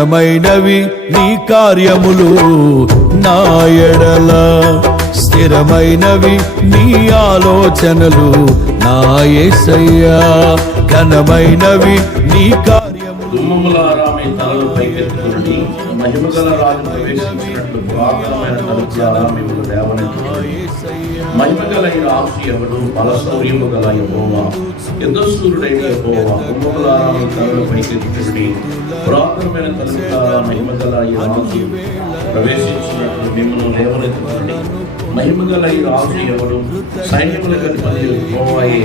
ఘనమైనవి నీ కార్యములు నా ఎడల, స్థిరమైనవి నీ ఆలోచనలు నా యేసయ్యా. ఘనమైనవి నీ కార్యములు. దుమ్ములారామే తలలు పైకెత్తుకుని మహిమగల రాజు ప్రవేశించినట్లు పురాతనమైన తలుపు ద్వారా మిమ్మల్ని లేవనెత్తుకుని మహిమగల ఈ రాజు ఎవడు, బలశౌర్యము గల యెహోవా, యుద్ధశూరుడైన యెహోవా. దుమ్ములారామే తలలు పైకెత్తుకుని పురాతనమైన తలుపు ద్వారా మహిమగల ఈ రాజు ప్రవేశించినట్లు మిమ్మల్ని లేవనెత్తుకుని మహిమగల ఈ రాజు ఎవడు, సైన్యములకు అధిపతి యెహోవాయే,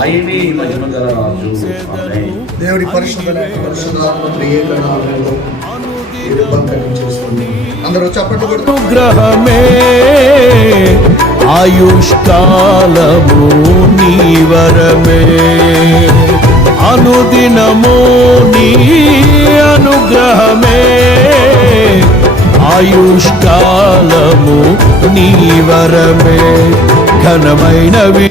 ఆయనే మహిమగల రాజు. ఆమేన్. దేవుడి పరిశుద్ధాత్మ త్రియేకనామములో ఇది బంధనం చేస్తుంది. అందరూ చప్పట్లు కొడుతూ అనుగ్రహమే ఆయుష్కాలము నీ వరమే, అనుదినము నీ అనుగ్రహమే, ఆయుష్కాలము నీ వరమే. ఘనమైనవి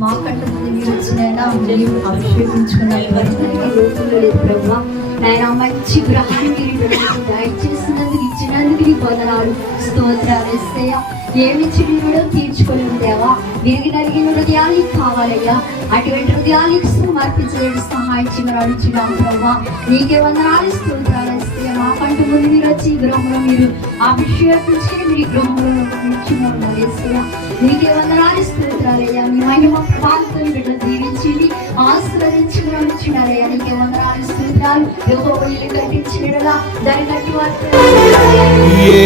మా కంట ముందు మీరు వచ్చినైనా అభిషేకించుకున్నాయి ప్రభావ. నాయన మంచి గ్రహాన్ని దయచేసినందుకు ఇచ్చినందుకు నీ వందనాలు, స్తోత్రాలు ఇస్తాయా. ఏమిచ్చి మీరు తీర్చుకోలేము దేవా. విరిగి నలిగిన హృదయానికి కావాలయ్యా. అటువంటి హృదయానికి సమర్పించలేడు సహాయం చేయమని అడుగుతున్నాం ప్రభావ. నీకే వందనాలు, స్తోత్రాలు ఇస్తాయా. మా కంట ముందు మీరు వచ్చి ఈ గృహంలో మీరు అభిషేకించి మీరు ఈ గృహంలో ఇస్తున్నాం. నీకే వందనాలు, స్తోత్రాలయ్యా. మీ మహిమ ప్రాంతం బిడ్డలు దీవించింది ఆశీర్వదించుకుని అడుగుతున్నారయ్యా. నీకే వందనాలు, స్తోత్రాలు. ఏ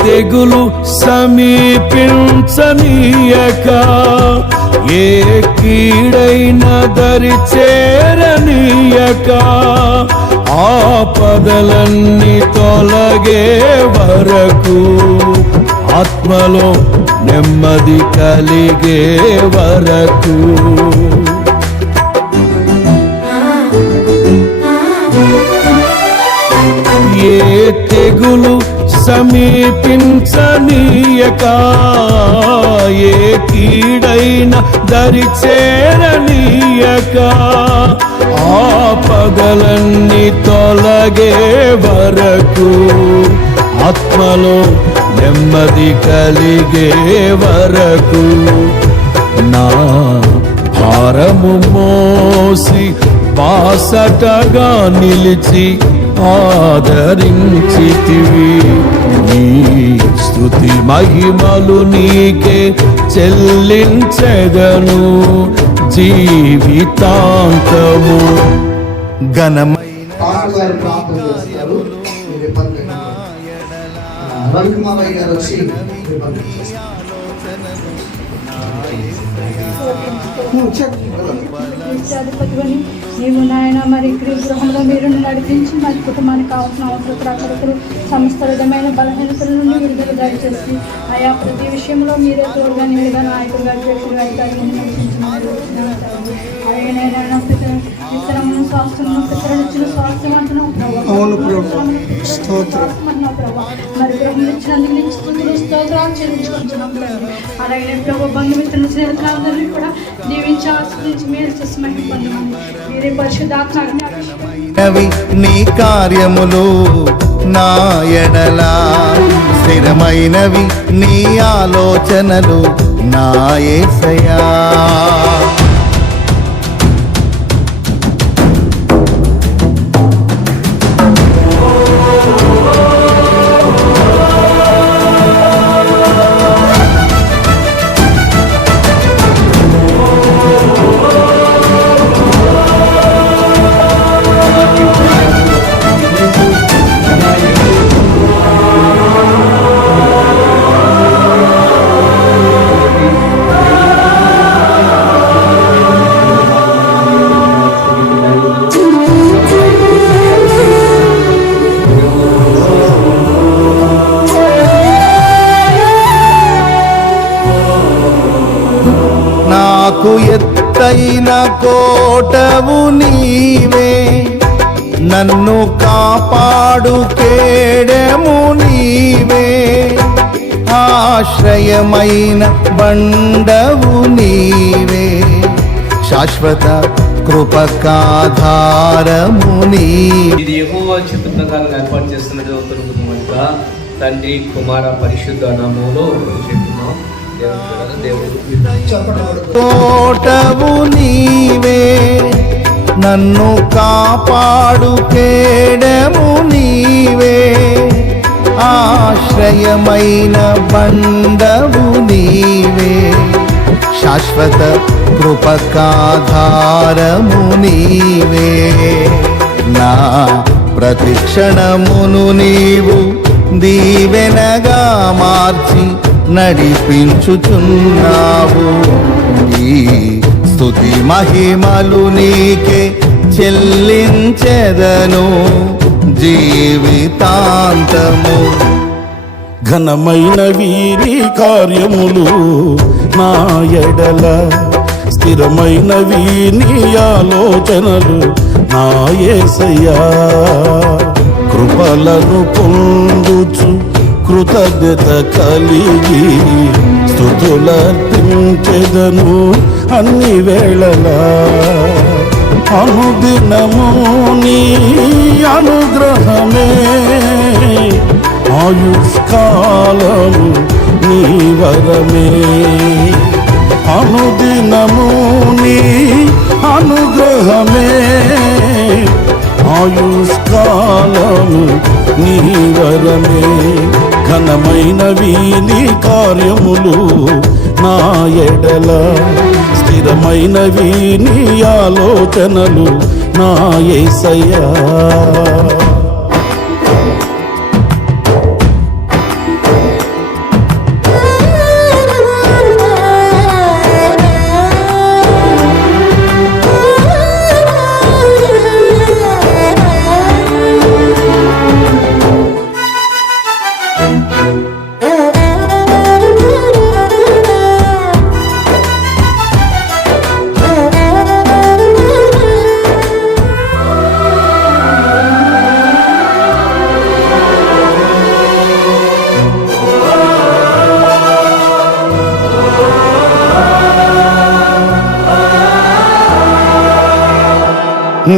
తెగులు సమీపించనీయక, ఏ కీడైన దరి చేరనీయక, ఆపదలన్నీ తొలగే వరకు, ఆత్మలో నెమ్మది కలిగే వరకు, ఏ తెగులు సమీపించనీయక, ఏ కీడైన దరి చేరనీయక, ఆపదలన్నీ తొలగే వరకు, ఆత్మలో నెమ్మది కలిగే వరకు, నా భారము మోసి బాసటగా నిలిచి ఆదరించితివి. నీ స్తుతి మహిమలు నీకే చెల్లించెదను జీవితాంతము. ఘనమైన రవికుమారయ్య గారు వచ్చి అధిపతిని నీవు నాయన మరి గృహంలో మీరు నడిపించి మరి కుటుంబానికి కావాల్సిన అవసరతలు సమస్త విధమైన బలహీనతల నుండి విడుదల దయచేసి ఆయా ప్రతి విషయంలో మీరే తోడుగా నిలుగా నాయకులుగా ఇతరమును స్వాస్థ్యమును పితరులిచ్చిన స్వాస్థ్యమంటున్నాం మరి గృహం ఇచ్చినందుకు నిలుచుకుంటూ స్తోత్రాలు చెల్లించుకుంటున్నాం. అలాగే ప్రభు బంధుమిత్రులు స్నేహితులందరినీ కూడా దీవించి ఆశ్రయించి మీరు చేసి మహిమ పొందమని మీరే పరిశుద్ధాత్మ నీ కార్యములు నా ఎడలా, స్థిరమైనవి నీ ఆలోచనలు నా యేసయ్యా. నాకు ఎత్తైన కోటవు నీవే, నన్ను కాపాడు కేడెము నీవే, ఆశ్రయమైన బండవు నీవే, శాశ్వత కృపకాధారము నీవే. ఇది యెహోవా చిత్త ప్రకారం ఏర్పాటు చేస్తున్నది కనుక తండ్రి కుమార పరిశుద్ధ నామములో చెప్తున్నాం. దేవుడు తోటవు నీవే, నన్ను కాపాడు కేడెము నీవే, ఆశ్రయమైన బండవు నీవే, శాశ్వత కృపకాధారము నీవే. నా ప్రతిక్షణమును నీవు దీవెనగా మార్చి నడిపించుచున్నావు. ఈ స్తుతి మహిమలు నీకే చెల్లించెదను జీవితాంతము. ఘనమైన వీరి కార్యములు నా ఎడల, స్థిరమైన వీని ఆలోచనలు నా యేసయ్యా. కృపలను పొందుచు కృతజ్ఞత కలిగి స్తుతులర్పించెదను అన్ని వేళలా. అనుదినము నీ అనుగ్రహమే, ఆయుష్కాలము నీ వరమే. అనుదినము నీ అనుగ్రహమే, ఆయుష్కాలము నీ వరమే. ఘనమైనవి నీ కార్యములు నా ఎడల, స్థిరమైనవి నీ ఆలోచనలు నా యేసయ్యా.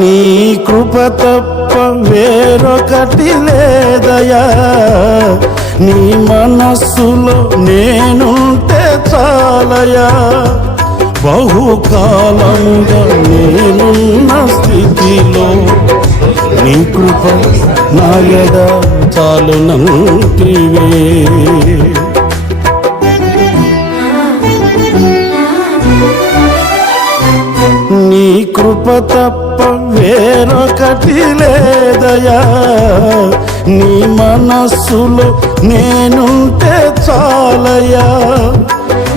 నీ కృప తప్ప వేరొకటి లేదయా, నీ మనస్సులో నేనుంటే చాలయా. బహుకాలముగా నేనున్న స్థితిలో నీ కృప నాయడ చాలునంటివే. నీ కృప తప్ప వేరొకటి లేదయా, నీ మనస్సులో నేనుంటే చాలయా.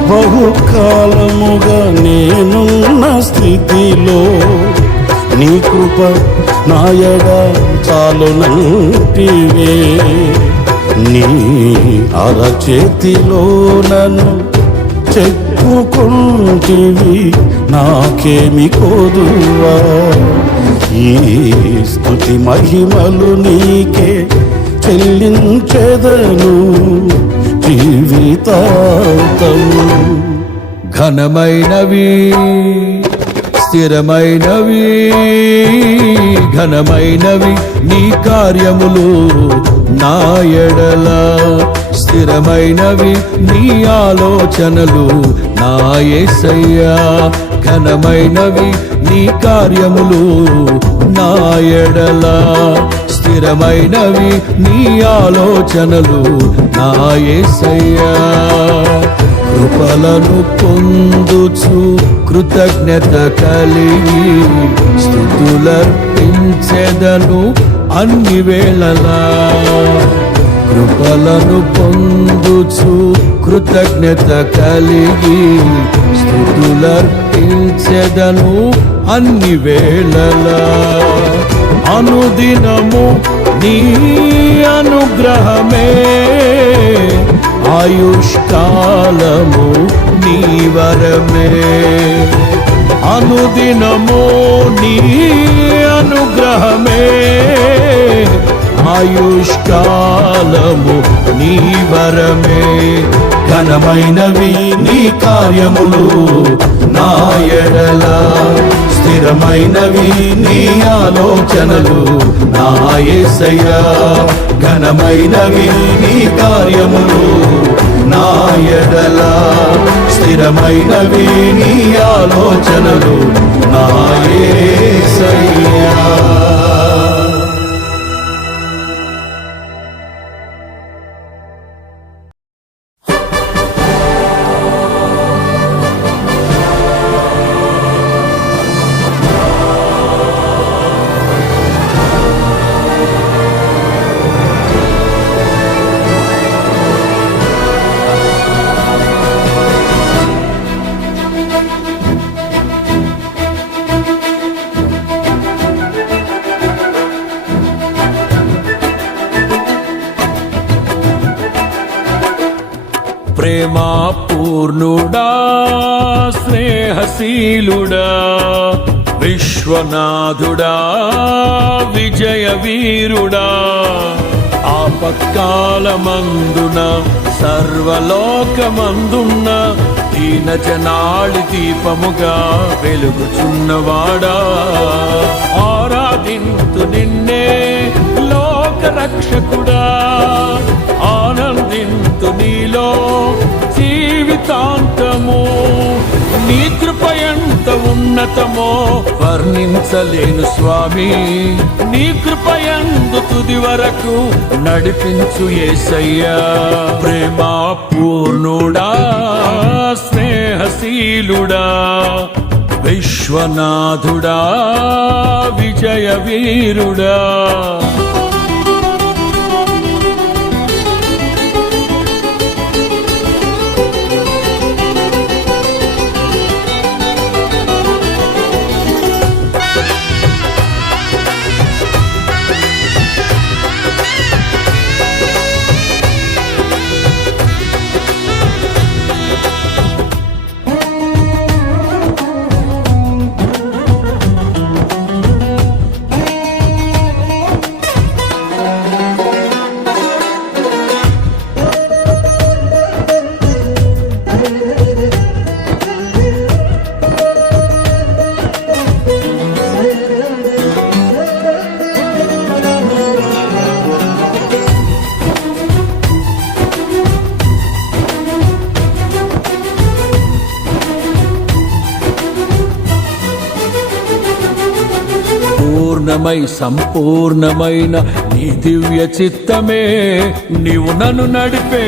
బహుకాలముగా నేనున్న స్థితిలో నీ కృప నాయడ చాలునంటివే. నీ అరచేతిలో నన్ను చెప్పుకుంటివి, నాకేమి కోదువా. ఈ స్తుతి మహిమలు నీకే చెల్లించెదను జీవితాంతము. ఘనమైనవి స్థిరమైనవి, ఘనమైనవి నీ కార్యములు నా ఎడల, స్థిరమైనవి నీ ఆలోచనలు నా యేసయ్యా. ఘనమైనవి నీ కార్యములు నా ఎడల, స్థిరమైనవి నీ ఆలోచనలు నా యేసయ్యా. కృపలను పొందుచు కృతజ్ఞత కలిగి స్తుతులర్పించెదను అన్ని వేళలా. కృపలను పొందుచు కృతజ్ఞత కలిగి స్తుతులర్పించెదను అన్ని వేళలా. అనుదినము నీ అనుగ్రహమే, ఆయుష్కాలము నీ వరమే. అనుదినము నీ అనుగ్రహమే ఆయుష్కాలము నీ వరమే. ఘనమైనవి నీ కార్యములు నా ఎడల, స్థిరమైనవి నీ ఆలోచనలు నా యేసయ్యా. ఘనమైనవి నీ కార్యములు నా ఎడల, స్థిరమైనవి నీ ఆలోచనలు నా యేసయ్యా. ప్రేమా పూర్ణుడా, స్నేహశీలుడా, విశ్వనాథుడా, విజయ వీరుడా, ఆపత్కాలమందున సర్వలోకమందున్న దీన జనాళి దీపముగా వెలుగుచున్నవాడా. ఆరాధింతు నిన్నే లోక రక్షకుడా, ఆనందింతు నీలో జీవితాంతము. నీ కృప ఎంత ఉన్నతమో వర్ణించలేను స్వామి. నీ కృప యందు తుది వరకు నడిపించు యేసయ్యా. ప్రేమా పూర్ణుడా, స్నేహశీలుడా, విశ్వనాథుడా, విజయ వీరుడా. పూర్ణమై సంపూర్ణమైన నీ దివ్య చిత్తమే నీవు నన్ను నడిపే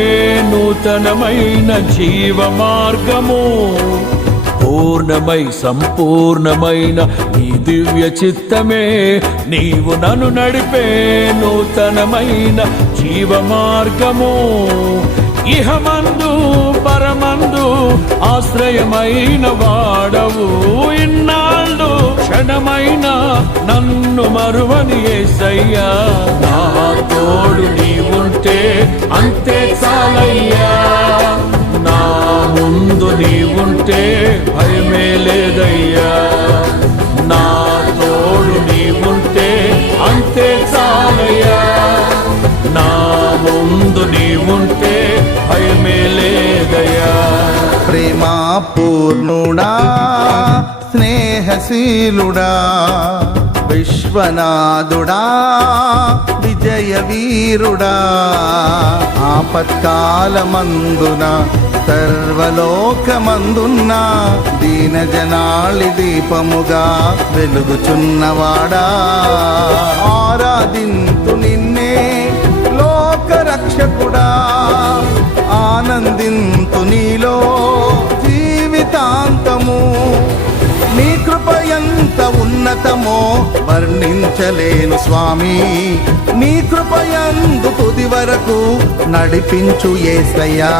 నూతనమైన జీవ మార్గము. పూర్ణమై సంపూర్ణమైన నీ దివ్య చిత్తమే నీవు నన్ను నడిపే నూతనమైన జీవ మార్గము. ఇహమందు పరమందు ఆశ్రయమైన వాడవు. ఇన్నాళ్ళు క్షణమైన నన్ను మరువని యేసయ్యా. నా తోడు నీవుంటే అంతే చాలయ్యా. నా ముందు నీవుంటే భయమే లేదయ్యా. నా తోడు నీవుంటే అంతే చాలయ్యా. నా ముందు నీవుంటే భయమే లేదయ్యా. ప్రేమా పూర్ణుడా, స్నేహశీలుడా, విశ్వనాథుడా, విజయ వీరుడా, ఆపత్కాలమందున సర్వలోకమందున్న దీన జనాళి దీపముగా వెలుగుచున్నవాడా. ఆరాధింతు నిన్నే లోక రక్షకుడా, ఆనందింతు నీలో జీవితాంతము. నీ కృప ఎంత ఉన్నతమో వర్ణించలేను స్వామి. నీ కృప యందు తుది వరకు నడిపించు యేసయ్యా.